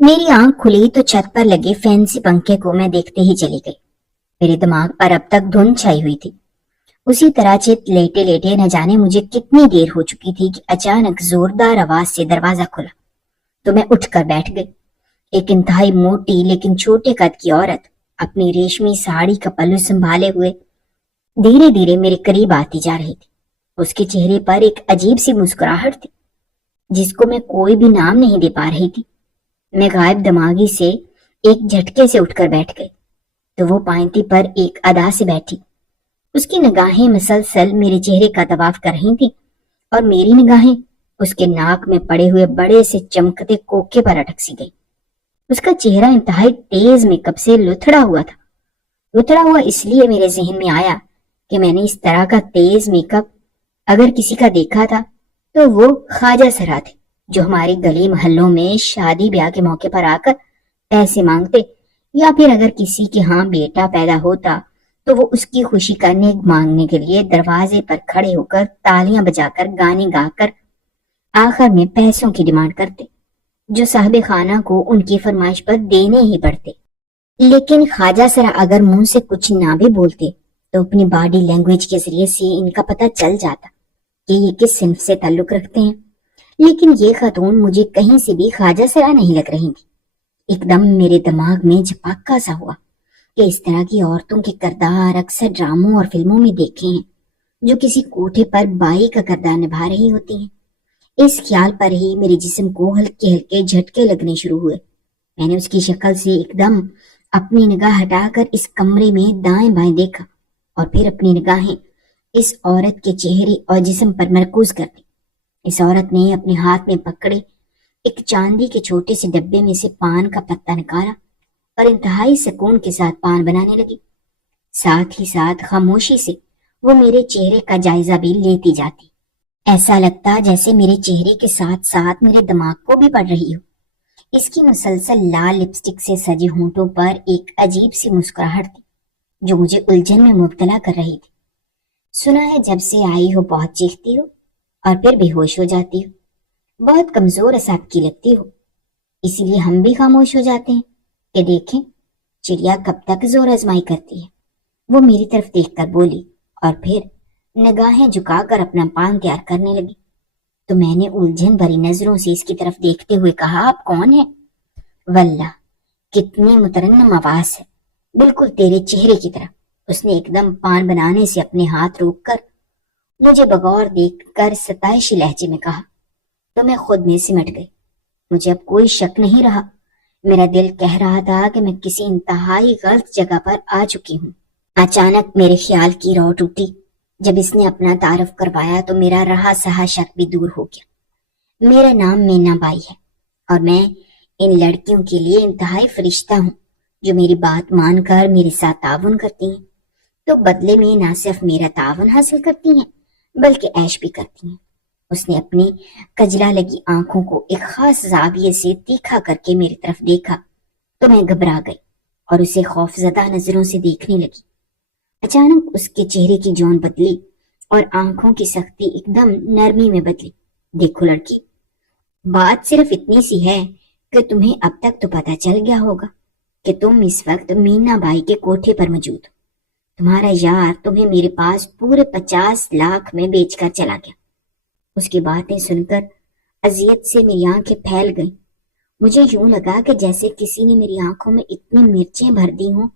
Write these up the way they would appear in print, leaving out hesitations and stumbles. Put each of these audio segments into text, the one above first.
میری آنکھ کھلی تو چھت پر لگے فینسی پنکھے کو میں دیکھتے ہی چلی گئی۔ میرے دماغ پر اب تک دھند چھائی ہوئی تھی۔ اسی طرح چت لیٹے لیٹے نہ جانے مجھے کتنی دیر ہو چکی تھی کہ اچانک زوردار آواز سے دروازہ کھلا تو میں اٹھ کر بیٹھ گئی۔ ایک انتہائی موٹی لیکن چھوٹے قد کی عورت اپنی ریشمی ساڑی کا پلو سنبھالے ہوئے دھیرے دھیرے میرے قریب آتی جا رہی تھی۔ اس کے چہرے پر ایک عجیب سی مسکراہٹ تھی جس کو میں کوئی بھی نام نہیں دے پا رہی تھی۔ میں غائب دماغی سے ایک جھٹکے سے اٹھ کر بیٹھ گئی تو وہ پائنتی پر ایک ادا سے بیٹھی۔ اس کی نگاہیں مسلسل میرے چہرے کا طواف کر رہی تھیں اور میری نگاہیں اس کے ناک میں پڑے ہوئے بڑے سے چمکتے کوکے پر اٹک سی گئی۔ اس کا چہرہ انتہائی تیز میک اپ سے لتھڑا ہوا تھا۔ لتھڑا ہوا اس لیے میرے ذہن میں آیا کہ میں نے اس طرح کا تیز میک اپ اگر کسی کا دیکھا تھا تو وہ خواجہ سرا تھے، جو ہمارے گلی محلوں میں شادی بیاہ کے موقع پر آ کر پیسے مانگتے، یا پھر اگر کسی کے ہاں بیٹا پیدا ہوتا تو وہ اس کی خوشی کرنے مانگنے کے لیے دروازے پر کھڑے ہو کر تالیاں بجا کر گانے گا کر آخر میں پیسوں کی ڈیمانڈ کرتے، جو صاحب خانہ کو ان کی فرمائش پر دینے ہی پڑتے۔ لیکن خواجہ سرا اگر منہ سے کچھ نہ بھی بولتے تو اپنی باڈی لینگویج کے ذریعے سے ان کا پتہ چل جاتا کہ یہ کس صنف سے تعلق رکھتے ہیں۔ لیکن یہ خاتون مجھے کہیں سے بھی خواجہ سرا نہیں لگ رہی تھی۔ ایک دم میرے دماغ میں جھپاکا سا ہوا کہ اس طرح کی عورتوں کے کردار اکثر ڈراموں اور فلموں میں دیکھے ہیں، جو کسی کوٹھے پر بائی کا کردار نبھا رہی ہوتی ہیں۔ اس خیال پر ہی میرے جسم کو ہلکے ہلکے جھٹکے لگنے شروع ہوئے۔ میں نے اس کی شکل سے ایک دم اپنی نگاہ ہٹا کر اس کمرے میں دائیں بائیں دیکھا اور پھر اپنی نگاہیں اس عورت کے چہرے اور جسم پر مرکوز کر دی۔ اس عورت نے اپنے ہاتھ میں پکڑے ایک چاندی کے چھوٹے سے ڈبے میں سے پان کا پتا نکالا اور انتہائی سکون کے ساتھ پان بنانے لگی۔ ساتھ ہی ساتھ خاموشی سے وہ میرے چہرے کا جائزہ بھی لیتی جاتی۔ ایسا لگتا جیسے میرے چہرے کے ساتھ ساتھ میرے دماغ کو بھی پڑھ رہی ہو۔ اس کی مسلسل لال لپسٹک سے سجے ہونٹوں پر ایک عجیب سی مسکراہٹ تھی جو مجھے الجھن میں مبتلا کر رہی تھی۔ سنا ہے جب سے آئی ہو بہت چیختی ہو اور پھر بے ہوش ہو جاتی ہو، بہت کمزور اعصاب کی لگتی ہو، اسی لیے ہم بھی خاموش ہو جاتے ہیں کہ دیکھیں چڑیا کب تک زور آزمائی کرتی ہے۔ وہ میری طرف دیکھ کر بولی اور پھر نگاہیں جھکا کر اپنا پان تیار کرنے لگی۔ تو میں نے الجھن بھری نظروں سے اس کی طرف دیکھتے ہوئے کہا، آپ کون ہیں؟ واللہ کتنی مترنم آواز ہے، بالکل تیرے چہرے کی طرح۔ اس نے ایک دم پان بنانے سے اپنے ہاتھ روک کر مجھے بغور دیکھ کر ستائشی لہجے میں کہا، تو میں خود میں سمٹ گئی۔ مجھے اب کوئی شک نہیں رہا۔ میرا دل کہہ رہا تھا کہ میں کسی انتہائی غلط جگہ پر آ چکی ہوں۔ اچانک میرے خیال کی رو ٹوٹی۔ جب اس نے اپنا تعارف کروایا تو میرا رہا سہا شک بھی دور ہو گیا۔ میرا نام مینا بائی ہے اور میں ان لڑکیوں کے لیے انتہائی فرشتہ ہوں جو میری بات مان کر میرے ساتھ تعاون کرتی ہیں، تو بدلے میں نہ صرف میرا تعاون حاصل کرتی ہیں بلکہ عیش بھی کرتی ہیں۔ اس نے اپنی کجلا لگی آنکھوں کو ایک خاص زاویے سے تیکھا کر کے میری طرف دیکھا تو میں گھبرا گئی اور اسے خوفزدہ نظروں سے دیکھنے لگی۔ اچانک اس کے چہرے کی جون بدلی اور آنکھوں کی سختی ایک دم نرمی میں بدلی۔ دیکھو لڑکی، بات صرف اتنی سی ہے کہ تمہیں اب تک تو پتہ چل گیا ہوگا کہ تم اس وقت مینا بائی کے کوٹھے پر موجود ہو۔ تمہارا یار تمہیں میرے پاس پورے 50 لاکھ میں بیچ کر چلا گیا۔ اس کی باتیں سن کر اذیت سے میری آنکھیں پھیل گئیں۔ مجھے یوں لگا کہ جیسے کسی نے میری آنکھوں میں اتنی مرچیں بھر دی ہوں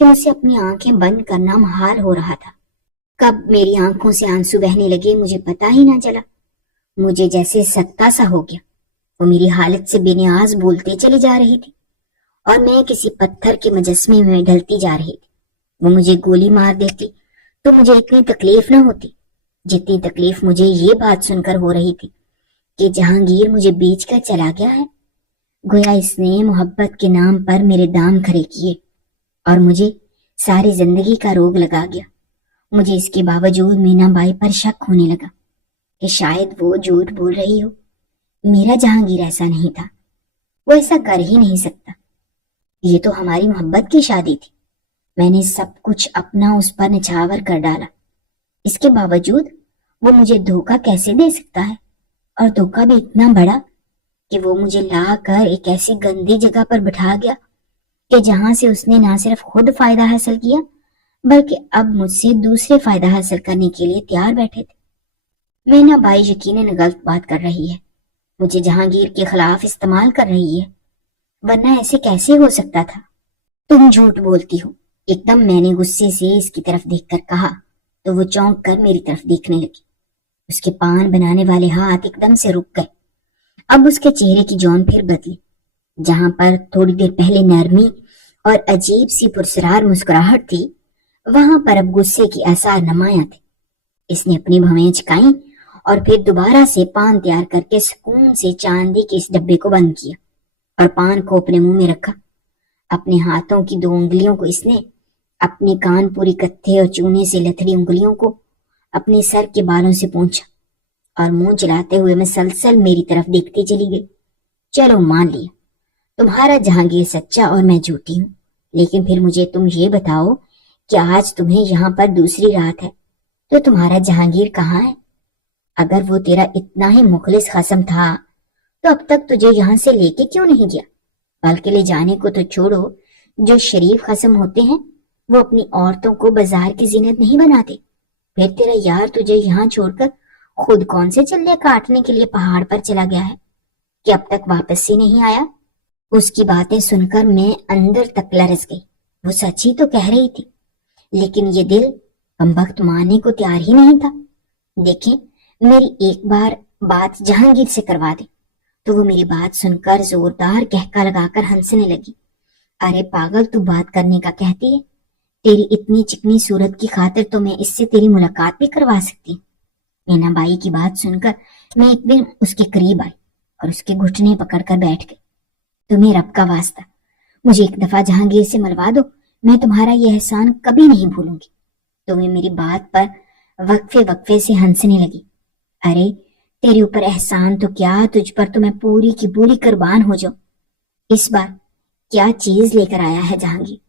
کہ مجھ سے اپنی آنکھیں بند کرنا محال ہو رہا تھا۔ کب میری آنکھوں سے آنسو بہنے لگے مجھے پتا ہی نہ چلا۔ مجھے جیسے سکتا سا ہو گیا۔ وہ میری حالت سے بے نیاز بولتے چلی جا رہی تھی اور میں کسی پتھر کے مجسمے میں ڈھلتی جا رہی تھی۔ وہ مجھے گولی مار دیتی تو مجھے اتنی تکلیف نہ ہوتی جتنی تکلیف مجھے یہ بات سن کر ہو رہی تھی کہ جہانگیر مجھے بیچ کر چلا گیا ہے۔ گویا اس نے محبت کے نام پر میرے دام کھڑے کیے اور مجھے ساری زندگی کا روگ لگا گیا۔ مجھے اس کے باوجود مینا بائی پر شک ہونے لگا کہ شاید وہ جھوٹ بول رہی ہو۔ میرا جہانگیر ایسا نہیں تھا، وہ ایسا کر ہی نہیں سکتا۔ یہ تو ہماری محبت کی شادی تھی۔ میں نے سب کچھ اپنا اس پر نچھاور کر ڈالا، اس کے باوجود وہ مجھے دھوکہ کیسے دے سکتا ہے، اور دھوکہ بھی اتنا بڑا کہ وہ مجھے لا کر ایک ایسی گندی جگہ پر بٹھا گیا کہ جہاں سے اس نے نہ صرف خود فائدہ حاصل کیا بلکہ اب مجھ سے دوسرے فائدہ حاصل کرنے کے لیے تیار بیٹھے تھے۔ مینا بائی یقیناً غلط بات کر رہی ہے، مجھے جہانگیر کے خلاف استعمال کر رہی ہے، ورنہ ایسے کیسے ہو سکتا تھا؟ تم جھوٹ بولتی ہو، ایک دم میں نے غصے سے اس کی طرف دیکھ کر کہا تو وہ چونک کر میری طرف دیکھنے لگی۔ اس کے پان بنانے والے ہاتھ ایک دم سے رک گئے۔ اب اس کے چہرے کی جون پھر بدلی، جہاں پر تھوڑی دیر پہلے نرمی اور عجیب سی پرسرار مسکراہٹ تھی، وہاں پر اب غصے کی آثار نمایاں تھے۔ اس نے اپنی بھویں چکائیں اور پھر دوبارہ سے پان تیار کر کے سکون سے چاندی کے اس ڈبے کو بند کیا اور پان کو اپنے منہ میں رکھا۔ اپنے ہاتھوں کی 2 انگلیوں کو اس نے اپنی کان پوری کتھے اور چونے سے لتھڑی انگلیوں کو اپنے سر کے بالوں سے پونچھا اور منہ چلاتے ہوئے مسلسل میری طرف دیکھتی چلی گئی۔ چلو مان لیا، تمہارا جہانگیر سچا اور میں جھوٹی ہوں، لیکن پھر مجھے تم یہ بتاؤ کہ آج تمہیں یہاں پر دوسری رات ہے تو تمہارا جہانگیر کہاں ہے؟ اگر وہ تیرا اتنا ہی مخلص خصم تھا تو اب تک تجھے یہاں سے لے کے کیوں نہیں گیا؟ بلکہ لے جانے کو تو چھوڑو، جو شریف خصم ہوتے ہیں وہ اپنی عورتوں کو بازار کی زینت نہیں بناتے۔ پھر تیرا یار تجھے یہاں چھوڑ کر خود کون سے چلے کاٹنے کے لیے پہاڑ پر چلا گیا ہے کہ اب تک واپس ہی نہیں آیا؟ اس کی باتیں سن کر میں اندر تک لرز گئی۔ وہ سچ ہی تو کہہ رہی تھی، لیکن یہ دل کمبخت ماننے کو تیار ہی نہیں تھا۔ دیکھیں، میری ایک بار بات جہانگیر سے کروا دے تو وہ میری بات سن کر زوردار کہکا لگا کر ہنسنے لگی۔ ارے پاگل، تو بات کرنے کا کہتی ہے؟ تیری اتنی چکنی صورت کی خاطر تو میں اس سے تیری ملاقات بھی کروا سکتی۔ مینا بائی کی بات سن کر میں ایک دن اس کے قریب آئی اور اس کے گھٹنے پکڑ کر بیٹھ گئی۔ تمہیں رب کا واسطہ مجھے ایک دفعہ جہانگیر سے ملوا دو، میں تمہارا یہ احسان کبھی نہیں بھولوں گی۔ تمہیں میری بات پر وقفے سے ہنسنے لگی۔ ارے تیرے اوپر احسان تو کیا، تجھ پر تو میں پوری کی پوری قربان ہو جاؤں۔ اس بار کیا چیز لے کر آیا ہے جہانگیر؟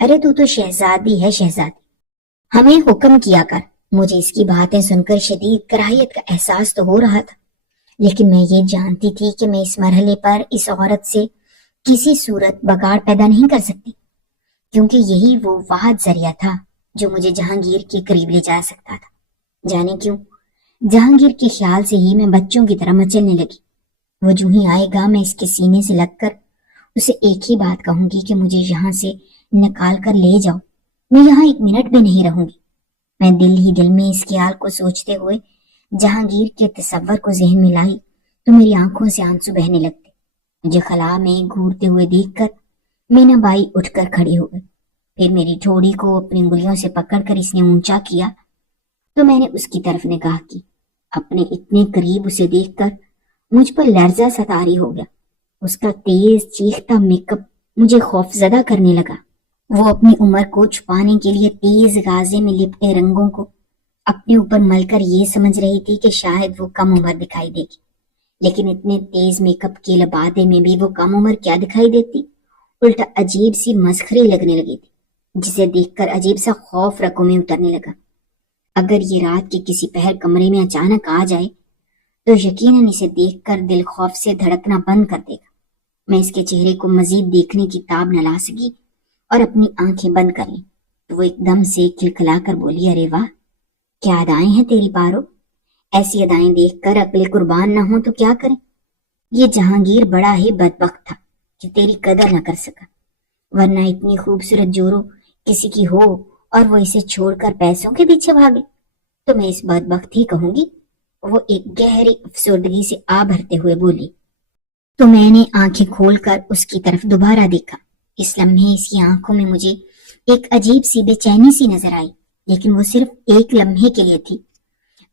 ارے تو شہزادی ہے، شہزادی، ہمیں حکم کیا کر۔ مجھے اس کی باتیں سن کر شدید کراہیت کا احساس تو ہو رہا تھا، لیکن میں یہ جانتی تھی کہ میں اس مرحلے پر اس عورت سے کسی صورت بگاڑ پیدا نہیں کر سکتی، کیونکہ یہی وہ واحد ذریعہ تھا جو مجھے جہانگیر کے قریب لے جا سکتا تھا۔ جانے کیوں، جہانگیر کے خیال سے ہی میں بچوں کی طرح مچلنے لگی۔ وہ جو ہی آئے گا میں اس کے سینے سے لگ کر اسے ایک ہی بات کہوں گی کہ مجھے یہاں سے نکال کر لے جاؤ، میں یہاں 1 منٹ بھی نہیں رہوں گی۔ میں دل ہی دل میں اس خیال کو سوچتے ہوئے جہانگیر کے تصور کو ذہن میں لائی تو میری آنکھوں سے آنسو بہنے لگتے۔ مجھے خلا میں گھورتے ہوئے دیکھ کر مینا بائی اٹھ کر کھڑی ہو گئی۔ پھر میری ٹھوڑی کو اپنی انگلیوں سے پکڑ کر اس نے اونچا کیا تو میں نے اس کی طرف نگاہ کی۔ اپنے اتنے قریب اسے دیکھ کر مجھ پر لرزہ سا طاری ہو گیا۔ اس کا تیز چیختا میک اپ مجھے خوف زدہ کرنے لگا۔ وہ اپنی عمر کو چھپانے کے لیے تیز غازے میں لپٹے رنگوں کو اپنے اوپر مل کر یہ سمجھ رہی تھی کہ شاید وہ کم عمر دکھائی دے گی، لیکن اتنے تیز میک اپ کے لبادے میں بھی وہ کم عمر کیا دکھائی دیتی، الٹا عجیب سی مسخری لگنے لگی تھی، جسے دیکھ کر عجیب سا خوف رگوں میں اترنے لگا۔ اگر یہ رات کے کسی پہر کمرے میں اچانک آ جائے تو یقیناً اسے دیکھ کر دل خوف سے دھڑکنا بند کر دے گا۔ میں اس کے چہرے کو مزید دیکھنے کی تاب نہ لا سکی اور اپنی آنکھیں بند کر لیں تو وہ ایک دم سے کھلکھلا کر بولی، ارے واہ، کیا ادائیں ہیں تیری پارو، ایسی ادائیں دیکھ کر عقل قربان نہ ہو تو کیا کریں۔ یہ جہانگیر بڑا ہی بدبخت تھا کہ تیری قدر نہ کر سکا، ورنہ اتنی خوبصورت جورو کسی کی ہو اور وہ اسے چھوڑ کر پیسوں کے پیچھے بھاگے تو میں اس بدبخت ہی کہوں گی۔ وہ ایک گہری افسردگی سے آ بھرتے ہوئے بولی۔ تو میں نے آنکھیں کھول کر اس کی طرف دوبارہ دیکھا۔ اس لمحے اس کی آنکھوں میں مجھے ایک عجیب سی بے چینی سی نظر آئی، لیکن وہ صرف ایک لمحے کے لیے تھی۔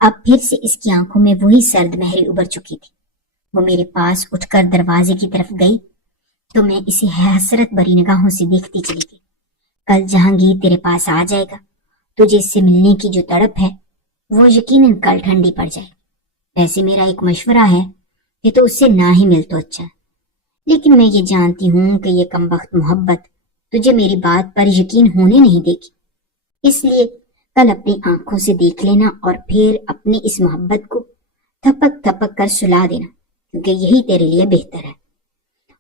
اب پھر سے اس کی آنکھوں میں وہی سرد مہری ابھر چکی تھی۔ وہ میرے پاس اٹھ کر دروازے کی طرف گئی تو میں اسے حسرت بری نگاہوں سے دیکھتی چلی گئی۔ کل جہانگیر تیرے پاس آ جائے گا، تجھے اس سے ملنے کی جو تڑپ ہے وہ یقیناً کل ٹھنڈی پڑ جائے گی۔ ویسے میرا ایک مشورہ ہے کہ تو اس سے نہ ہی مل تو اچھا ہے، لیکن میں یہ جانتی ہوں کہ یہ کمبخت محبت تجھے میری بات پر یقین ہونے نہیں دے گی، اس لیے کل اپنی آنکھوں سے دیکھ لینا اور پھر اپنی اس محبت کو تھپک تھپک کر سلا دینا کیونکہ یہی تیرے لیے بہتر ہے۔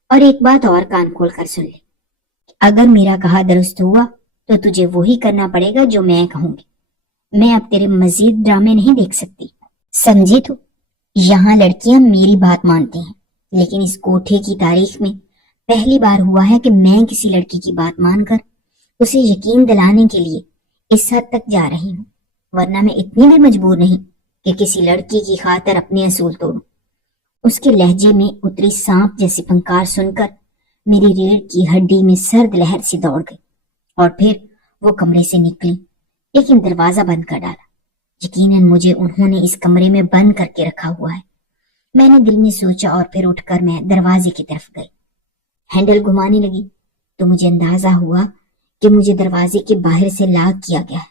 اور ایک بات اور کان کھول کر سن لے، اگر میرا کہا درست ہوا تو تجھے وہی کرنا پڑے گا جو میں کہوں گی۔ میں اب تیرے مزید ڈرامے نہیں دیکھ سکتی، سمجھی تو؟ یہاں لڑکیاں میری بات مانتی ہیں، لیکن اس کوٹھے کی تاریخ میں پہلی بار ہوا ہے کہ میں کسی لڑکی کی بات مان کر اسے یقین دلانے کے لیے اس حد تک جا رہی ہوں، ورنہ میں اتنی بھی مجبور نہیں کہ کسی لڑکی کی خاطر اپنے اصول توڑوں۔ اس کے لہجے میں اتری سانپ جیسی پھنکار سن کر میری ریڑھ کی ہڈی میں سرد لہر سی دوڑ گئی، اور پھر وہ کمرے سے نکلی، لیکن دروازہ بند کر ڈالا۔ یقیناً مجھے انہوں نے اس کمرے میں بند کر کے رکھا ہوا ہے، میں نے دل میں سوچا، اور پھر اٹھ کر میں دروازے کی طرف گئی۔ ہینڈل گھمانے لگی تو مجھے اندازہ ہوا کہ مجھے دروازے کے باہر سے لاک کیا گیا ہے۔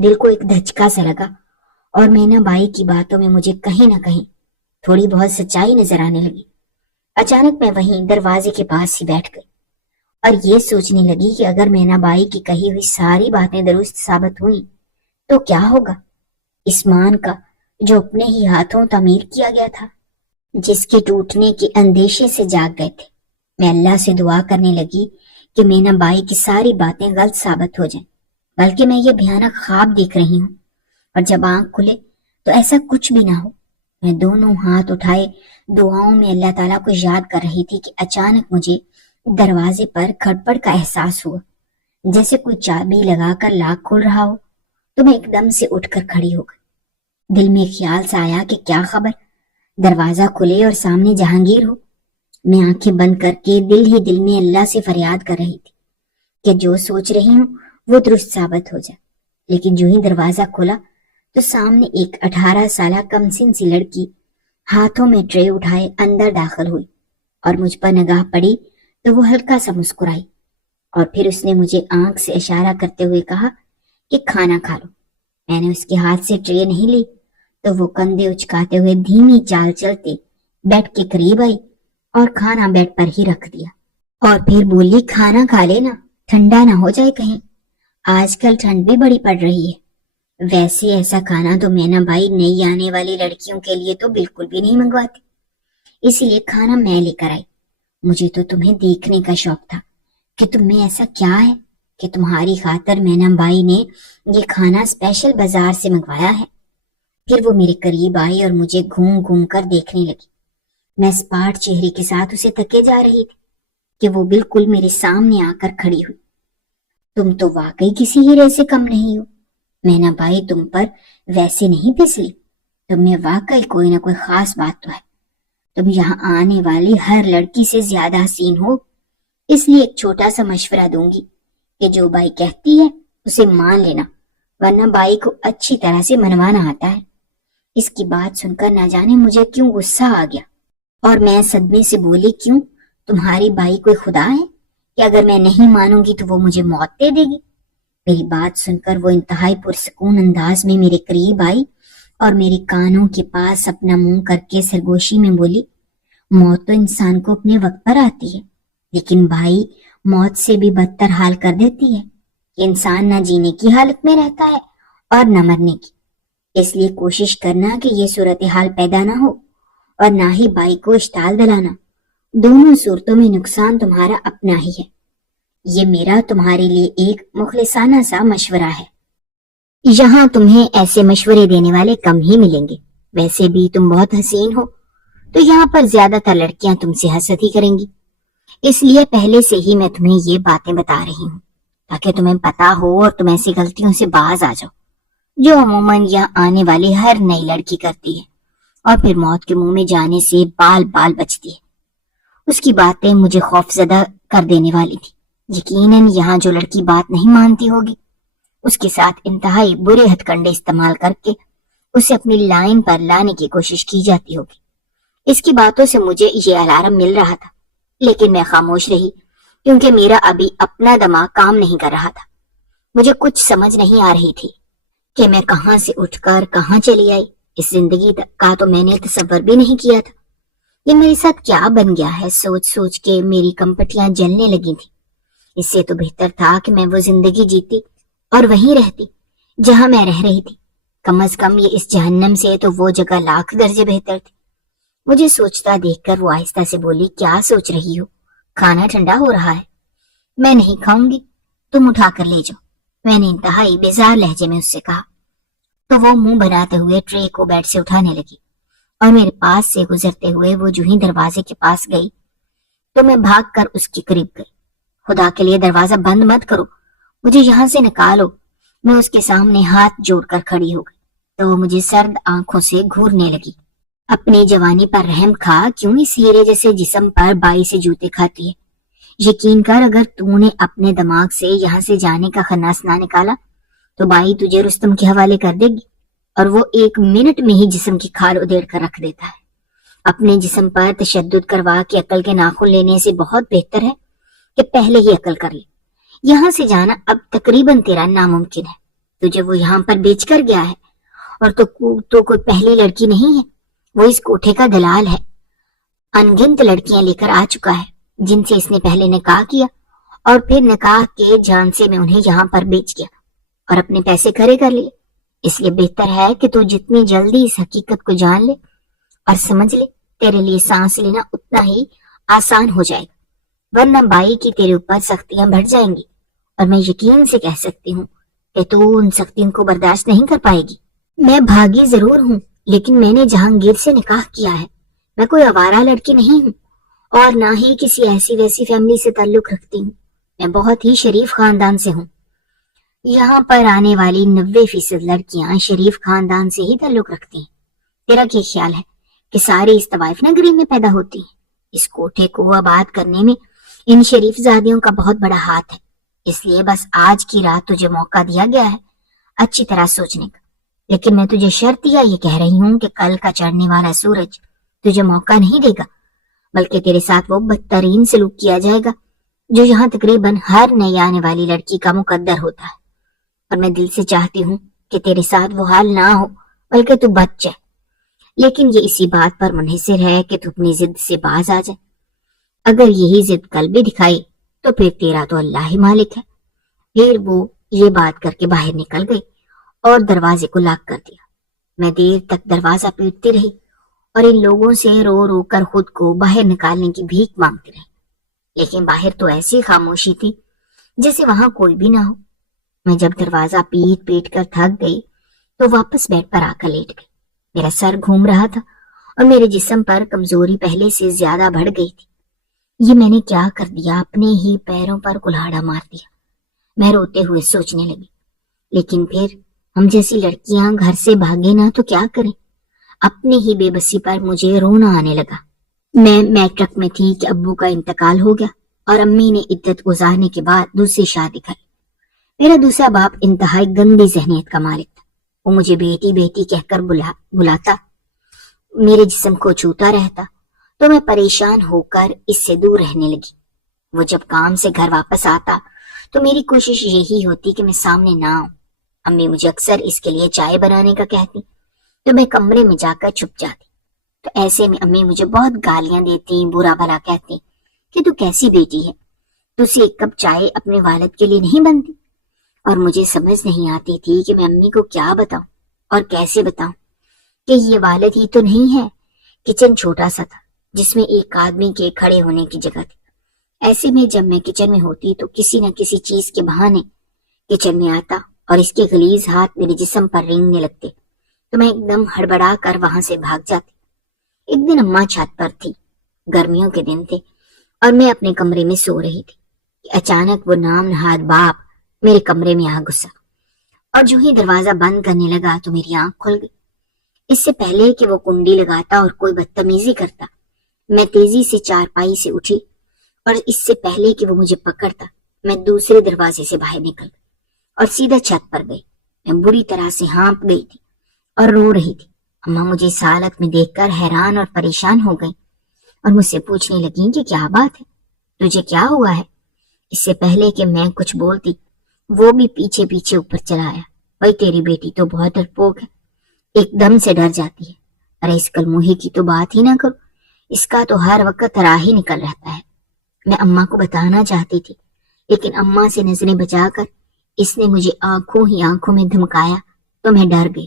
دل کو ایک دھچکا سا لگا، اور مینا بائی کی باتوں میں مجھے کہیں نہ کہیں تھوڑی بہت سچائی نظر آنے لگی۔ اچانک میں وہیں دروازے کے پاس ہی بیٹھ گئی اور یہ سوچنے لگی کہ اگر مینا بائی کی کہی ہوئی ساری باتیں درست ثابت ہوئیں تو کیا ہوگا اس مان کا جو اپنے ہی ہاتھوں تعمیر کیا گیا تھا، جس کے ٹوٹنے کے اندیشے سے جاگ گئے تھے۔ میں اللہ سے دعا کرنے لگی کہ مینا بائی کی ساری باتیں غلط ثابت ہو جائیں، بلکہ میں یہ بھیانک خواب دیکھ رہی ہوں، اور جب آنکھ کھلے تو ایسا کچھ بھی نہ ہو۔ میں دونوں ہاتھ اٹھائے دعاؤں میں اللہ تعالیٰ کو یاد کر رہی تھی کہ اچانک مجھے دروازے پر کھڑپڑ کا احساس ہوا، جیسے کوئی چابی لگا کر لاک کھول رہا ہو، تو میں ایک دم سے اٹھ کر کھڑی ہو گئی۔ دل میں خیال سا آیا کہ کیا خبر دروازہ کھلے اور سامنے جہانگیر ہو۔ میں آنکھیں بند کر کے دل ہی دل میں اللہ سے فریاد کر رہی تھی کہ جو سوچ رہی ہوں وہ درست ثابت ہو جائے، لیکن جو ہی دروازہ کھلا تو سامنے ایک 18 سالہ کم سن سی لڑکی ہاتھوں میں ٹرے اٹھائے اندر داخل ہوئی، اور مجھ پر نگاہ پڑی تو وہ ہلکا سا مسکرائی، اور پھر اس نے مجھے آنکھ سے اشارہ کرتے ہوئے کہا کہ کھانا کھا لو۔ میں نے اس کے ہاتھ سے ٹرے نہیں لی تو وہ کندھے اچکاتے ہوئے دھیمی چال چلتے بیڈ کے قریب آئی اور کھانا بیڈ پر ہی رکھ دیا، اور پھر بولی کھانا کھا لینا، ٹھنڈا نہ ہو جائے کہیں، آج کل ٹھنڈ بھی بڑی پڑ رہی ہے۔ ویسے ایسا کھانا تو مینا بھائی نئی آنے والی لڑکیوں کے لیے تو بالکل بھی نہیں منگواتی، اسی لیے کھانا میں لے کر آئی۔ مجھے تو تمہیں دیکھنے کا شوق تھا کہ تم میں ایسا کیا ہے کہ تمہاری خاطر مینا بھائی نے یہ کھانا اسپیشل بازار سے منگوایا ہے۔ پھر وہ میرے قریب آئی اور مجھے گھوم گھوم کر دیکھنے لگی۔ میں اسپاٹ چہرے کے ساتھ اسے تکے جا رہی تھی کہ وہ بالکل میرے سامنے آ کر کھڑی ہوئی۔ تم تو واقعی کسی ہیرے سے کم نہیں ہو، مینا بھائی تم پر ویسے نہیں پھسلی، تم میں واقعی کوئی نہ کوئی خاص بات تو ہے، تم یہاں آنے والی ہر لڑکی سے زیادہ حسین ہو، اس لیے ایک چھوٹا سا مشورہ دوں گی کہ جو بائی کہتی ہے اسے مان لینا، ورنہ بائی کو اچھی طرح سے منوانا آتا ہے۔ اس کی بات سن کر نہ جانے مجھے کیوں غصہ آ گیا، اور میں صدمے سے بولی کیوں تمہاری بائی کوئی خدا ہے کہ اگر میں نہیں مانوں گی تو وہ مجھے موت دے دے گی؟ میری بات سن کر وہ انتہائی پرسکون انداز میں میرے قریب آئی اور میرے کانوں کے پاس اپنا منہ کر کے سرگوشی میں بولی، موت تو انسان کو اپنے وقت پر آتی ہے، لیکن بھائی موت سے بھی بدتر حال کر دیتی ہے کہ انسان نہ جینے کی حالت میں رہتا ہے اور نہ مرنے کی۔ اس لیے کوشش کرنا کہ یہ صورتحال پیدا نہ ہو، اور نہ ہی بائی کو اشتعال دلانا، دونوں صورتوں میں نقصان تمہارا اپنا ہی ہے۔ یہ میرا تمہارے لیے ایک مخلصانہ سا مشورہ ہے، یہاں تمہیں ایسے مشورے دینے والے کم ہی ملیں گے، ویسے بھی تم بہت حسین ہو تو یہاں پر زیادہ تر لڑکیاں تم سے حسد ہی کریں گی، اس لیے پہلے سے ہی میں تمہیں یہ باتیں بتا رہی ہوں تاکہ تمہیں پتا ہو اور تم ایسی غلطیوں سے باز آ جاؤ جو عموماً یہاں آنے والی ہر نئی لڑکی کرتی ہے اور پھر موت کے منہ میں جانے سے بال بال بچتی ہے۔ اس کی باتیں مجھے خوف زدہ کر دینے والی تھی۔ یقیناً یہاں جو لڑکی بات نہیں مانتی ہوگی اس کے ساتھ انتہائی برے ہتھ کنڈے استعمال کر کے اسے اپنی لائن پر لانے کی کوشش کی جاتی ہوگی۔ اس کی باتوں سے مجھے یہ الارم مل رہا تھا، لیکن میں خاموش رہی کیونکہ میرا ابھی اپنا دماغ کام نہیں کر رہا تھا۔ مجھے کچھ سمجھ نہیں آ رہی تھی کہ میں کہاں سے اٹھ کر کہاں چلی آئی۔ اس زندگی کا تو میں نے تصور بھی نہیں کیا تھا۔ یہ میرے ساتھ کیا بن گیا ہے، سوچ سوچ کے میری کمپٹیاں جلنے لگی تھیں۔ اس سے تو بہتر تھا کہ میں وہ زندگی جیتی اور وہیں رہتی جہاں میں رہ رہی تھی، کم از کم یہ اس جہنم سے تو وہ جگہ لاکھ درجے بہتر تھی۔ مجھے سوچتا دیکھ کر وہ آہستہ سے بولی، کیا سوچ رہی ہو؟ کھانا ٹھنڈا ہو رہا ہے۔ میں نہیں کھاؤں گی، تم اٹھا کر لے جاؤ، میں نے انتہائی بیزار لہجے میں اس سے کہا۔ تو وہ منہ بناتے ہوئے ٹرے کو بیڈ سے اٹھانے لگی اور میرے پاس سے گزرتے ہوئے وہ جو ہی دروازے کے پاس گئی تو میں بھاگ کر اس کے قریب گئی۔ خدا کے لیے دروازہ بند مت کرو، مجھے یہاں سے نکالو۔ میں اس کے سامنے ہاتھ جوڑ کر کھڑی ہو گئی تو وہ مجھے سرد آنکھوں سے گھورنے لگی۔ اپنی جوانی پر رحم کھا، کیوں اس ہیرے جیسے جسم پر بائی سے جوتے کھاتی ہے؟ یقین کر، اگر تو نے اپنے دماغ سے یہاں سے جانے کا خناس نہ نکالا تو بائی تجھے رستم کے حوالے کر دے گی اور وہ 1 منٹ میں ہی جسم کی کھال ادھیڑ کر رکھ دیتا ہے۔ اپنے جسم پر تشدد کروا کے عقل کے ناخن لینے سے بہت بہتر ہے کہ پہلے ہی عقل کر لے۔ یہاں سے جانا اب تقریباً تیرا ناممکن ہے۔ تجھے وہ یہاں پر بیچ کر گیا ہے اور تو کوئی پہلی لڑکی نہیں ہے، وہ اس کوٹھے کا دلال ہے۔ انگنت لڑکیاں لے کر آ چکا ہے جن سے اس نے پہلے نکاح کیا اور پھر نکاح کے جھانسے میں انہیں یہاں پر بیچ گیا اور اپنے پیسے کھڑے کر لیے۔ اس لیے بہتر ہے کہ تو جتنی جلدی اس حقیقت کو جان لے اور سمجھ لے، تیرے لیے سانس لینا اتنا ہی آسان ہو جائے گا، ورنہ بائی کی تیرے اوپر سختیاں بڑھ جائیں گی اور میں یقین سے کہہ سکتی ہوں کہ تو ان سختیوں کو برداشت نہیں کر پائے گی۔ میں بھاگی ضرور ہوں، لیکن میں نے جہانگیر سے نکاح کیا ہے۔ میں کوئی آوارہ لڑکی نہیں ہوں اور نہ ہی کسی ایسی ویسی فیملی سے تعلق رکھتی ہوں۔ میں بہت ہی شریف خاندان سے ہوں۔ یہاں پر آنے والی 90% لڑکیاں شریف خاندان سے ہی تعلق رکھتی ہیں۔ تیرا کیا خیال ہے کہ ساری اس طوائف نگری میں پیدا ہوتی ہیں؟ اس کوٹھے کو آباد کرنے میں ان شریف زادیوں کا بہت بڑا ہاتھ ہے، اس لیے بس آج کی رات تجھے موقع دیا گیا ہے اچھی طرح سوچنے کا۔ لیکن میں تجھے شرط یا یہ کہہ رہی ہوں کہ کل کا چڑھنے والا سورج تجھے موقع نہیں دے گا، بلکہ تیرے ساتھ وہ بدترین سلوک کیا جائے گا جو یہاں تقریباً ہر نئی آنے والی لڑکی کا مقدر ہوتا ہے۔ اور میں دل سے چاہتی ہوں کہ تیرے ساتھ وہ حال نہ ہو، بلکہ تو بچ جائے، لیکن یہ اسی بات پر منحصر ہے کہ تو اپنی ضد سے باز آ جائے۔ اگر یہی ضد کل بھی دکھائی تو پھر تیرا تو اللہ ہی مالک ہے۔ پھر وہ یہ بات کر کے باہر نکل گئی اور دروازے کو لاک کر دیا۔ میں دیر تک دروازہ پیٹتی رہی اور ان لوگوں سے رو رو کر خود کو باہر نکالنے کی بھیک مانگتی رہی، لیکن باہر تو ایسی خاموشی تھی جیسے وہاں کوئی بھی نہ ہو۔ میں جب دروازہ پیٹ پیٹ کر تھک گئی تو واپس بیڈ پر آ کر لیٹ گئی۔ میرا سر گھوم رہا تھا اور میرے جسم پر کمزوری پہلے سے زیادہ بڑھ گئی تھی۔ یہ میں نے کیا کر دیا؟ اپنے ہی پیروں پر کلہاڑا مار دیا۔ میں روتے ہوئے سوچنے لگی، لیکن پھر ہم جیسی لڑکیاں گھر سے بھاگے نہ تو کیا کریں؟ اپنی ہی بے بسی پر مجھے رونا آنے لگا۔ میں میٹرک میں تھی کہ ابو کا انتقال ہو گیا اور امی نے عدت گزارنے کے بعد دوسری شادی کر۔ میرا دوسرا باپ انتہائی گندی ذہنیت کا مالک تھا۔ وہ مجھے بیٹی بیٹی کہہ کر بلاتا، میرے جسم کو چھوتا رہتا تو میں پریشان ہو کر اس سے دور رہنے لگی۔ وہ جب کام سے گھر واپس آتا تو میری کوشش یہی ہوتی کہ میں سامنے نہ آؤں۔ امی مجھے اکثر اس کے لیے چائے بنانے کا کہتی تو میں کمرے میں جا کر چھپ جاتی۔ تو ایسے میں امی مجھے بہت گالیاں دیتی، برا بھلا کہتی کہ تو کیسی بیٹی ہے، تو اسے 1 کپ چائے اپنے والد کے لیے نہیں بنتی۔ اور مجھے سمجھ نہیں آتی تھی کہ میں امی کو کیا بتاؤں اور کیسے بتاؤں کہ یہ والد ہی تو نہیں ہے۔ کچن چھوٹا سا تھا جس میں ایک آدمی کے کھڑے ہونے کی جگہ تھی۔ ایسے میں جب میں کچن میں ہوتی تو کسی نہ کسی چیز کے بہانے کچن میں آتا اور اس کے غلیظ ہاتھ میرے جسم پر رینگنے لگتے تو میں ایک دم ہڑبڑا کر وہاں سے بھاگ جاتی۔ ایک دن اماں چھت پر تھی، گرمیوں کے دن تھے اور میں اپنے کمرے میں سو رہی تھی کہ اچانک وہ نام نہاد باپ میرے کمرے میں آ گھسا اور جو ہی دروازہ بند کرنے لگا تو میری آنکھ کھل گئی۔ اس سے پہلے کہ وہ کنڈی لگاتا اور کوئی بدتمیزی کرتا، میں تیزی سے چارپائی سے اٹھی اور اس سے پہلے کہ وہ مجھے پکڑتا میں دوسرے دروازے سے باہر نکل گئی اور سیدھا چھت پر گئی۔ میں بری طرح سے ہانپ گئی تھی اور رو رہی تھی۔ اماں مجھے اس حالت میں دیکھ کر حیران اور پریشان ہو گئی اور مجھ سے پوچھنے لگیں کہ کیا بات ہے، تجھے کیا ہوا ہے؟ اس سے پہلے کہ میں کچھ بولتی وہ بھی پیچھے پیچھے اوپر چلا آیا۔ بھائی تیری بیٹی تو بہت ڈرپوک ہے، ایک دم سے ڈر جاتی ہے۔ ارے اس کلموہی کی تو بات ہی نہ کرو، اس کا تو ہر وقت راہ ہی نکل رہتا ہے۔ میں اماں کو بتانا چاہتی تھی لیکن اماں سے نظریں بچا کر اس نے مجھے آنکھوں ہی آنکھوں میں دھمکایا تو میں ڈر گئی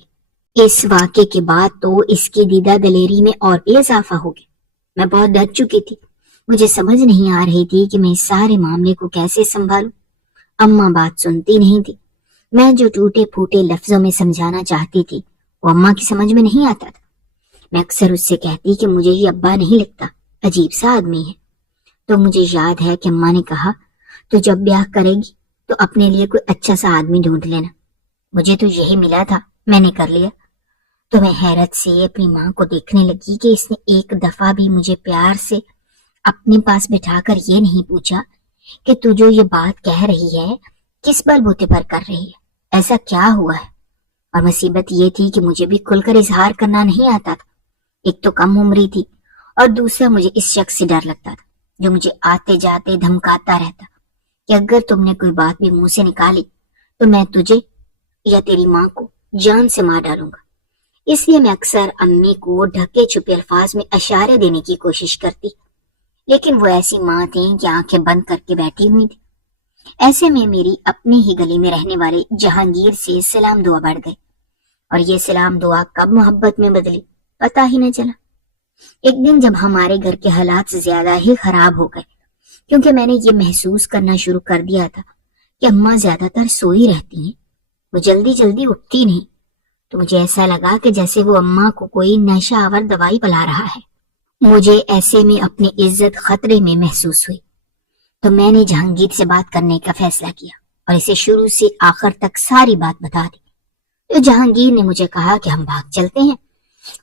اس واقعے کے بعد تو اس کی دیدہ دلیری میں اور بھی اضافہ ہو گیا۔ میں بہت ڈر چکی تھی، مجھے سمجھ نہیں آ رہی تھی کہ میں اس سارے معاملے کو کیسے سنبھالوں۔ اماں بات سنتی نہیں تھی، میں جو ٹوٹے پھوٹے لفظوں میں سمجھانا چاہتی تھی وہ اماں کی سمجھ میں نہیں آتا تھا۔ میں اکثر اس سے کہتی کہ مجھے یہ ابا نہیں لگتا، عجیب سا آدمی ہے۔ تو مجھے یاد ہے کہ اماں نے کہا تو جب بیاہ کرے گی تو اپنے لیے کوئی اچھا سا آدمی ڈھونڈ لینا۔ مجھے تو یہی ملا تھا، میں نے کر لیا۔ تو میں حیرت سے اپنی ماں کو دیکھنے لگی کہ اس نے ایک دفعہ بھی مجھے پیار سے اپنے پاس بٹھا کر یہ نہیں پوچھا کہ تو جو یہ بات کہہ رہی ہے کس بل بوتے پر کر رہی ہے، ایسا کیا ہوا ہے؟ اور مصیبت یہ تھی کہ مجھے بھی کھل کر اظہار کرنا نہیں آتا تھا۔ ایک تو کم عمری تھی اور دوسرا مجھے اس شخص سے ڈر لگتا تھا جو مجھے آتے جاتے دھمکاتا رہتا کہ اگر تم نے کوئی بات بھی منہ سے نکالی تو میں تجھے یا تیری ماں کو جان سے مار ڈالوں گا۔ اس لیے میں اکثر امی کو ڈھکے چھپے الفاظ میں اشارے دینے کی کوشش کرتی، لیکن وہ ایسی ماں تھیں کہ آنکھیں بند کر کے بیٹھی ہوئی تھی۔ ایسے میں میری اپنے ہی گلی میں رہنے والے جہانگیر سے سلام دعا بڑھ گئے، اور یہ سلام دعا کب محبت میں بدلی پتہ ہی نہ چلا۔ ایک دن جب ہمارے گھر کے حالات زیادہ ہی خراب ہو گئے، کیونکہ میں نے یہ محسوس کرنا شروع کر دیا تھا کہ اماں زیادہ تر سوئی رہتی ہیں، وہ جلدی جلدی اٹھتی نہیں، تو مجھے ایسا لگا کہ جیسے وہ اماں کو کوئی نشہ آور دوائی پلا رہا ہے۔ مجھے ایسے میں اپنی عزت خطرے میں محسوس ہوئی، تو میں نے جہانگیر سے بات کرنے کا فیصلہ کیا اور اسے شروع سے آخر تک ساری بات بتا دی۔ تو جہانگیر نے مجھے کہا کہ ہم بھاگ چلتے ہیں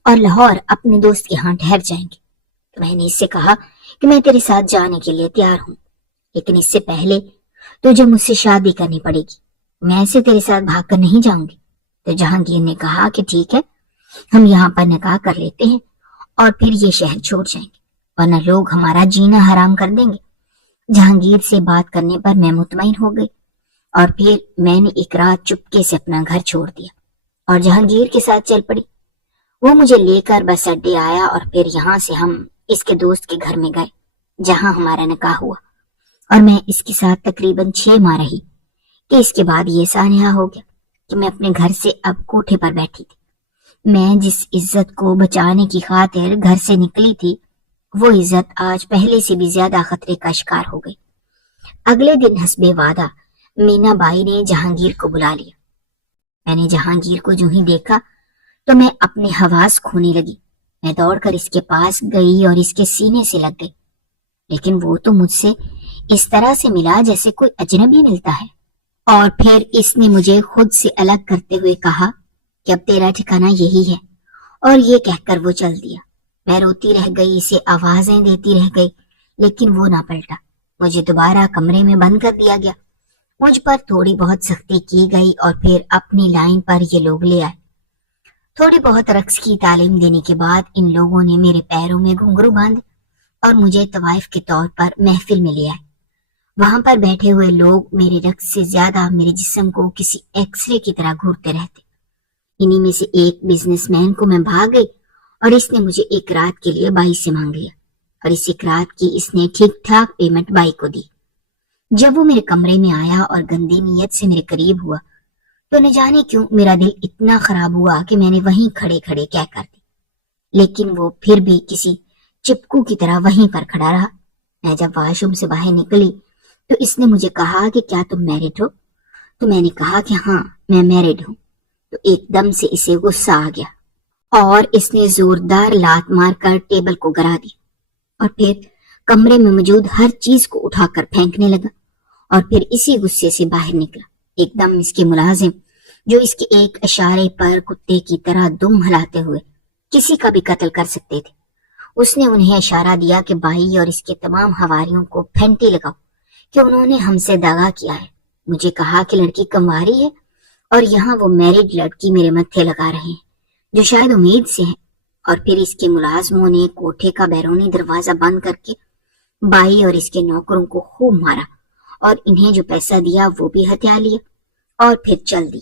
اور لاہور اپنے دوست کے ہاں ٹھہر جائیں گے۔ تو میں نے اس سے کہا کہ میں تیرے ساتھ جانے کے لیے تیار ہوں، لیکن اس سے پہلے تجھے مجھ سے شادی کرنی پڑے گی، میں ایسے تیرے ساتھ بھاگ کر نہیں جاؤں گی۔ تو جہانگیر نے کہا کہ ٹھیک ہے، ہم یہاں پر نکاح کر لیتے ہیں اور پھر یہ شہر چھوڑ جائیں گے، ورنہ لوگ ہمارا جینا حرام کر دیں گے۔ جہانگیر سے بات کرنے پر میں مطمئن ہو گئی، اور پھر میں نے ایک رات چپکے سے اپنا گھر چھوڑ دیا اور جہانگیر کے ساتھ چل پڑی۔ وہ مجھے لے کر بس اڈے آیا اور پھر یہاں سے ہم اس کے دوست کے گھر میں گئے جہاں ہمارا نکاح ہوا، اور میں اس کے ساتھ تقریباً 6 ماہ رہی کہ اس کے بعد یہ سانحہ ہو گیا کہ میں اپنے گھر سے اب کوٹھے پر بیٹھی تھی۔ میں جس عزت کو بچانے کی خاطر گھر سے نکلی تھی وہ عزت آج پہلے سے بھی زیادہ خطرے کا شکار ہو گئی۔ اگلے دن حسب وعدہ مینا بائی نے جہانگیر کو بلا لیا۔ میں نے جہانگیر کو جو ہی دیکھا تو میں اپنے حواس کھونے لگی۔ میں دوڑ کر اس کے پاس گئی اور اس کے سینے سے لگ گئی، لیکن وہ تو مجھ سے اس طرح سے ملا جیسے کوئی اجنبی ملتا ہے، اور پھر اس نے مجھے خود سے الگ کرتے ہوئے کہا کہ اب تیرا ٹھکانہ یہی ہے، اور یہ کہہ کر وہ چل دیا۔ میں روتی رہ گئی، اسے آوازیں دیتی رہ گئی، لیکن وہ نہ پلٹا۔ مجھے دوبارہ کمرے میں بند کر دیا گیا۔ مجھ پر تھوڑی بہت سختی کی گئی اور پھر اپنی لائن پر یہ لوگ لے آئے۔ تھوڑی بہت رقص کی تعلیم دینے کے بعد ان لوگوں نے میرے پیروں میں گھنگرو باندھے اور مجھے طوائف کے طور پر محفل میں لے آئے۔ وہاں پر بیٹھے ہوئے لوگ میرے رقص سے زیادہ میرے جسم کو کسی ایکس رے کی طرح گھورتے رہتے۔ انہی میں سے ایک بزنس مین کو میں بھاگ گئی اور اس نے مجھے ایک رات کے لیے بائی سے مانگ لیا، اور اس ایک رات کی اس نے ٹھیک ٹھاک پیمنٹ بائی کو دی۔ جب وہ میرے کمرے میں آیا اور گندی نیت سے میرے قریب ہوا تو نہ جانے کیوں میرا دل اتنا خراب ہوا کہ میں نے وہیں کھڑے کھڑے کیا کر دی، لیکن وہ پھر بھی کسی چپکو کی طرح وہیں پر کھڑا رہا۔ میں جب واش روم سے باہر نکلی تو اس نے مجھے کہا کہ کیا تم میرڈ ہو؟ تو میں نے کہا کہ ہاں میں میرڈ ہوں۔ تو ایک دم سے اسے غصہ آ گیا اور اس نے زوردار لات مار کر ٹیبل کو گرا دی، اور پھر کمرے میں موجود ہر چیز کو اٹھا کر پھینکنے لگا، اور پھر اسی غصے سے باہر نکلا۔ ایک دم اس کے ملازم جو اس کے ایک اشارے پر کتے کی طرح دم ہلاتے ہوئے کسی کا بھی قتل کر سکتے تھے، اس نے انہیں اشارہ دیا کہ بائی اور اس کے تمام حواریوں کو پھینٹی لگاؤ کہ انہوں نے ہم سے دغا کیا ہے۔ مجھے کہا کہ لڑکی کنواری ہے اور یہاں وہ میرڈ لڑکی میرے متھے لگا رہے ہیں جو شاید امید سے ہیں، اور پھر اس کے ملازموں نے کوٹھے کا بیرونی دروازہ بند کر کے بائی اور اس کے نوکروں کو خوب مارا اور انہیں جو پیسہ دیا وہ بھی ہتھیا لیا اور پھر چل دی۔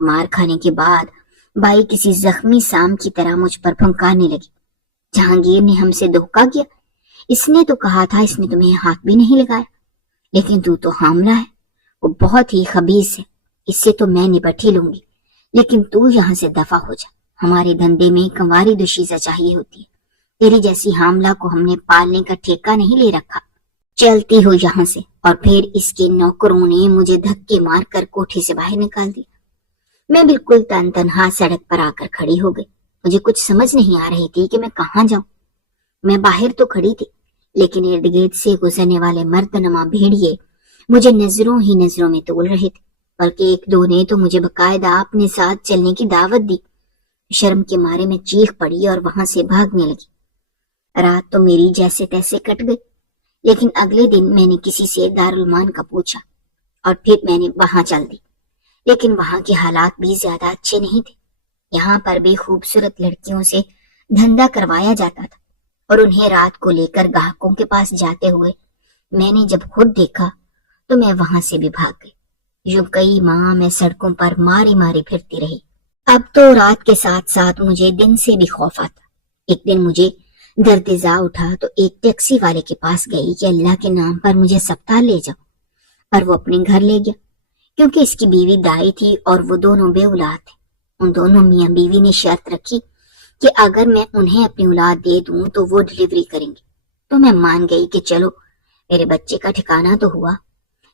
مار کھانے کے بعد بائی کسی زخمی سام کی طرح مجھ پر پھنکارنے لگی۔ جہانگیر نے ہم سے دھوکہ کیا، اس نے تو کہا تھا اس نے تمہیں ہاتھ بھی نہیں لگایا، لیکن تو حاملہ ہے، وہ بہت ہی خبیث ہے، اس سے تو میں نپٹ ہی لوں گی، لیکن تو یہاں سے دفع ہو جا۔ ہمارے دھندے میں کنواری دوشیزہ چاہیے ہوتی ہے، تیری جیسی حاملہ کو ہم نے پالنے کا ٹھیکہ نہیں لے رکھا۔ چلتی ہو یہاں سے۔ اور پھر اس کے نوکروں نے مجھے دھکے مار کر کوٹھی سے باہر نکال دیا۔ میں بالکل تنہا سڑک پر آ کر کھڑی ہو گئی۔ مجھے کچھ سمجھ نہیں آ رہی تھی کہ میں کہاں جاؤں۔ میں باہر تو کھڑی تھی، لیکن ارد گرد سے گزرنے والے مرد نما بھیڑیے مجھے نظروں ہی نظروں میں تول رہے تھے، بلکہ ایک دو نے تو مجھے باقاعدہ اپنے ساتھ چلنے کی دعوت دی۔ شرم کے مارے میں چیخ پڑی اور وہاں سے بھاگنے لگی۔ رات تو میری جیسے تیسے کٹ گئی، لیکن اگلے دن میں نے کسی سے دارالمان کا پوچھا اور پھر میں نے وہاں چل دی۔ لیکن وہاں کے حالات بھی زیادہ اچھے نہیں تھے۔ یہاں پر بھی خوبصورت لڑکیوں سے دھندا کروایا جاتا تھا، اور انہیں رات کو لے کر گاہکوں کے پاس جاتے ہوئے میں نے جب خود دیکھا تو میں وہاں سے بھی بھاگ گئی۔ یوں کئی ماہ میں سڑکوں پر ماری ماری پھرتی رہی۔ اب تو رات کے ساتھ ساتھ مجھے دن سے بھی خوف آتا۔ ایک دن مجھے درد ذا اٹھا تو ایک ٹیکسی والے کے پاس گئی کہ اللہ کے نام پر مجھے سپتال لے جاؤ، اور وہ اپنے گھر لے گیا، کیونکہ اس کی بیوی دائی تھی اور وہ دونوں بے اولاد تھے۔ ان دونوں میاں بیوی نے شرط رکھی کہ اگر میں انہیں اپنی اولاد دے دوں تو وہ ڈلیوری کریں گے۔ تو میں مان گئی کہ چلو میرے بچے کا ٹھکانہ تو ہوا،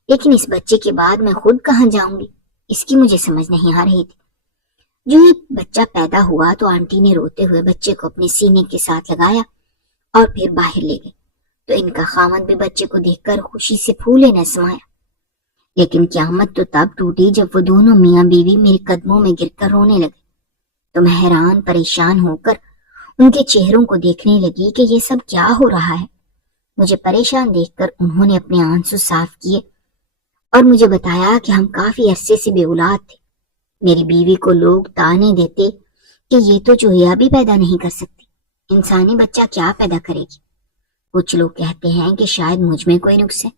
لیکن اس بچے کے بعد میں خود کہاں جاؤں گی، اس کی مجھے سمجھ نہیں آ رہی تھی۔ جو ایک بچہ پیدا ہوا تو آنٹی نے روتے ہوئے بچے کو اپنے سینے کے ساتھ لگایا اور پھر باہر لے گئی، تو ان کا خاوند بھی بچے کو دیکھ کر خوشی سے پھولے نہ سمایا۔ لیکن قیامت تو تب ٹوٹی جب وہ دونوں میاں بیوی میرے قدموں میں گر کر رونے لگے، تو میں حیران پریشان ہو کر ان کے چہروں کو دیکھنے لگی کہ یہ سب کیا ہو رہا ہے۔ مجھے پریشان دیکھ کر انہوں نے اپنے آنسو صاف کیے اور مجھے بتایا کہ ہم کافی عرصے سے بے اولاد تھے۔ میری بیوی کو لوگ تانے دیتے کہ یہ تو چوہیا بھی پیدا نہیں کر سکتی، انسانی بچہ کیا پیدا کرے گی۔ کچھ لوگ کہتے ہیں کہ شاید مجھ میں کوئی نقص ہے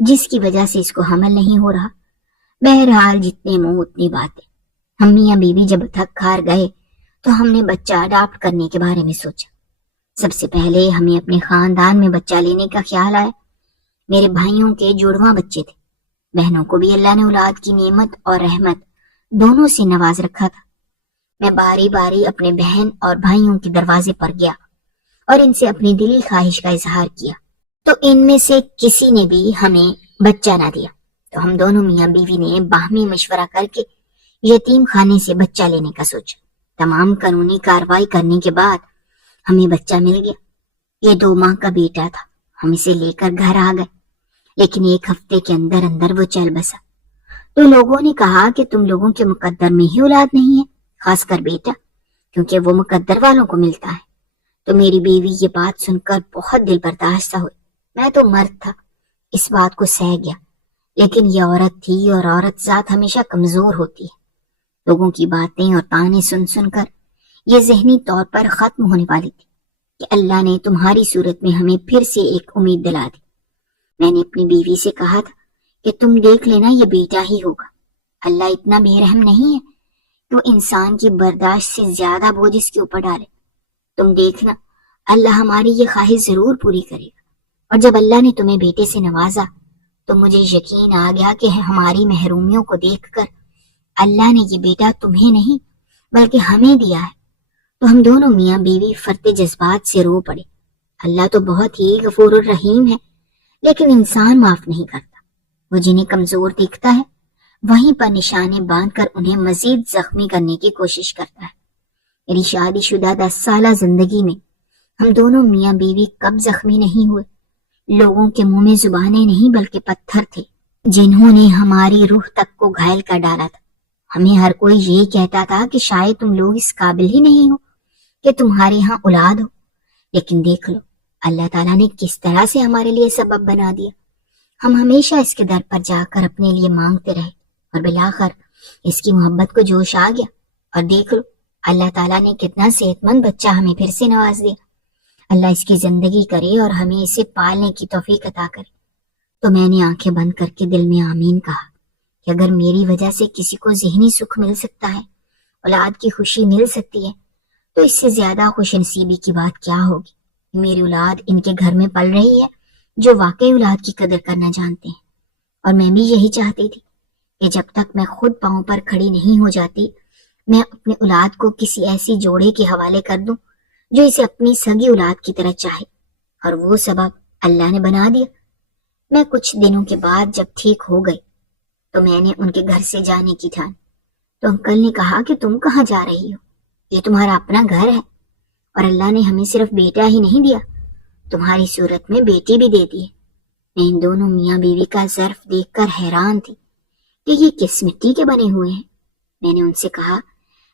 جس کی وجہ سے اس کو حمل نہیں ہو رہا۔ بہرحال جتنے منہ اتنی باتیں۔ ہم میاں بیوی جب تھک ہار گئے تو ہم نے بچہ اڈاپٹ کرنے کے بارے میں سوچا۔ سب سے پہلے ہمیں اپنے خاندان میں بچہ لینے کا خیال آیا۔ میرے بھائیوں کے جڑواں بچے تھے، بہنوں کو بھی اللہ نے اولاد کی نعمت اور رحمت دونوں سے نواز رکھا تھا۔ میں باری باری اپنے بہن اور بھائیوں کے دروازے پر گیا اور ان سے اپنی دلی خواہش کا اظہار کیا، تو ان میں سے کسی نے بھی ہمیں بچہ نہ دیا۔ تو ہم دونوں میاں بیوی نے باہمی مشورہ کر کے یتیم خانے سے بچہ لینے کا سوچا۔ تمام قانونی کارروائی کرنے کے بعد ہمیں بچہ مل گیا۔ یہ 2 ماہ کا بیٹا تھا۔ ہم اسے لے کر گھر آ گئے، لیکن 1 ہفتے کے اندر اندر وہ چل بسا۔ تو لوگوں نے کہا کہ تم لوگوں کے مقدر میں ہی اولاد نہیں ہے، خاص کر بیٹا، کیونکہ وہ مقدر والوں کو ملتا ہے۔ تو میری بیوی یہ بات سن کر بہت دل برداشت ہوئی۔ میں تو مرد تھا، اس بات کو سہ گیا، لیکن یہ عورت تھی اور عورت ذات ہمیشہ کمزور ہوتی ہے۔ لوگوں کی باتیں اور تانے سن سن کر یہ ذہنی طور پر ختم ہونے والی تھی کہ اللہ نے تمہاری صورت میں ہمیں پھر سے ایک امید دلا دی۔ میں نے اپنی بیوی سے کہا تھا کہ تم دیکھ لینا یہ بیٹا ہی ہوگا۔ اللہ اتنا بے رحم نہیں ہے کہ وہ انسان کی برداشت سے زیادہ بوجھ اس کے اوپر ڈالے۔ تم دیکھنا اللہ ہماری یہ خواہش ضرور پوری کرے گا۔ اور جب اللہ نے تمہیں بیٹے سے نوازا تو مجھے یقین آ گیا کہ ہماری محرومیوں کو دیکھ کر اللہ نے یہ بیٹا تمہیں نہیں بلکہ ہمیں دیا ہے۔ تو ہم دونوں میاں بیوی فرط جذبات سے رو پڑے۔ اللہ تو بہت ہی غفور الرحیم ہے، لیکن انسان معاف نہیں کرتا۔ وہ جنہیں کمزور دیکھتا ہے وہیں پر نشانے باندھ کر انہیں مزید زخمی کرنے کی کوشش کرتا ہے۔ میری شادی شدہ 10 سالہ زندگی میں ہم دونوں میاں بیوی کب زخمی نہیں ہوئے۔ لوگوں کے منہ میں زبانیں نہیں بلکہ پتھر تھے جنہوں نے ہماری روح تک کو گھائل کر ڈالا تھا۔ ہمیں ہر کوئی یہی کہتا تھا کہ شاید تم لوگ اس قابل ہی نہیں ہو کہ تمہارے ہاں اولاد ہو، لیکن دیکھ لو اللہ تعالیٰ نے کس طرح سے ہمارے لیے سبب بنا دیا۔ ہم ہمیشہ اس کے در پر جا کر اپنے لیے مانگتے رہے اور بالآخر اس کی محبت کو جوش آ گیا، اور دیکھ لو اللہ تعالیٰ نے کتنا صحت مند بچہ ہمیں پھر سے نواز دیا۔ اللہ اس کی زندگی کرے اور ہمیں اسے پالنے کی توفیق عطا کرے۔ تو میں نے آنکھیں بند کر کے دل میں آمین کہا کہ اگر میری وجہ سے کسی کو ذہنی سکھ مل سکتا ہے، اولاد کی خوشی مل سکتی ہے، تو اس سے زیادہ خوش نصیبی کی بات کیا ہوگی۔ میری اولاد ان کے گھر میں پل رہی ہے جو واقعی اولاد کی قدر کرنا جانتے ہیں، اور میں بھی یہی چاہتی تھی کہ جب تک میں خود پاؤں پر کھڑی نہیں ہو جاتی میں اپنے اولاد کو کسی ایسی جوڑے کے حوالے کر دوں جو اسے اپنی سگی اولاد کی طرح چاہے، اور وہ سبب اللہ نے بنا دیا۔ میں کچھ دنوں کے بعد جب ٹھیک ہو گئی تو میں نے ان کے گھر سے جانے کی ٹھان، تو انکل نے کہا کہ تم کہاں جا رہی ہو؟ یہ تمہارا اپنا گھر ہے، اور اللہ نے ہمیں صرف بیٹا ہی نہیں دیا، تمہاری صورت میں بیٹی بھی دے دی ہے۔ میں ان دونوں میاں بیوی کا ظرف دیکھ کر حیران تھی کہ یہ کس مٹی کے بنے ہوئے ہیں۔ میں نے ان سے کہا،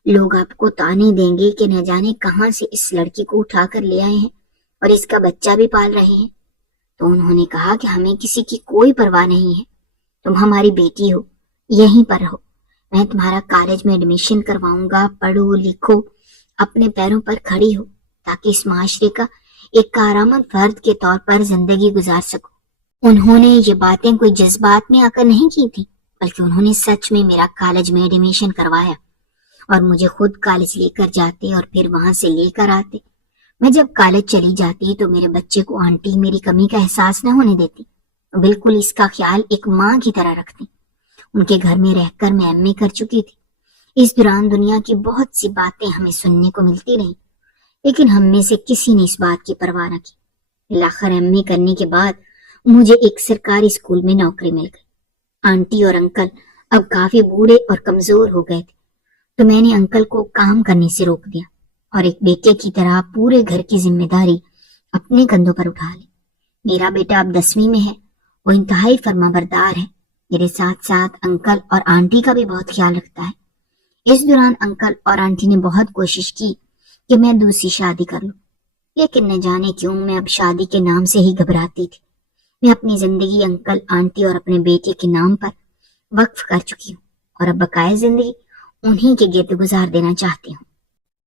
لوگ آپ کو طعنے دیں گے کہ نہ جانے کہاں سے اس لڑکی کو اٹھا کر لے آئے ہیں اور اس کا بچہ بھی پال رہے ہیں۔ تو انہوں نے کہا کہ ہمیں کسی کی کوئی پرواہ نہیں ہے، تم ہماری بیٹی ہو، یہیں پر رہو، میں تمہارا کالج میں ایڈمیشن کرواؤں گا، پڑھو لکھو، اپنے پیروں پر کھڑی ہو، تاکہ اس معاشرے کا ایک کارآمد فرد کے طور پر زندگی گزار سکو۔ انہوں نے یہ باتیں کوئی جذبات میں آ کر نہیں کی تھی، بلکہ انہوں نے سچ میں میرا کالج میں ایڈمیشن کروایا اور مجھے خود کالج لے کر جاتے اور پھر وہاں سے لے کر آتے۔ میں جب کالج چلی جاتی تو میرے بچے کو آنٹی میری کمی کا احساس نہ ہونے دیتی، بالکل اس کا خیال ایک ماں کی طرح رکھتی۔ ان کے گھر میں رہ کر میں ایم اے کر چکی تھی۔ اس دوران دنیا کی بہت سی باتیں ہمیں سننے کو ملتی رہیں، لیکن ہم میں سے کسی نے اس بات کی پرواہ نہ کی۔ بالآخر ایم اے کرنے کے بعد مجھے ایک سرکاری اسکول میں نوکری مل گئی۔ آنٹی اور انکل اب کافی بوڑھے اور کمزور ہو گئے تھے، تو میں نے انکل کو کام کرنے سے روک دیا اور ایک بیٹے کی طرح پورے گھر کی ذمہ داری اپنے کندھوں پر اٹھا لی۔ میرا بیٹا اب 10ویں میں ہے، وہ انتہائی فرما بردار ہے، میرے ساتھ ساتھ انکل اور آنٹی کا بھی بہت خیال رکھتا ہے۔ اس دوران انکل اور آنٹی نے بہت کوشش کی کہ میں دوسری شادی کر لوں، لیکن نہ جانے کیوں میں اب شادی کے نام سے ہی گھبراتی تھی۔ میں اپنی زندگی انکل، آنٹی اور اپنے بیٹے کے نام پر وقف کر چکی ہوں، اور اب بقائے زندگی انہی کے گرد گزار دینا چاہتی ہوں۔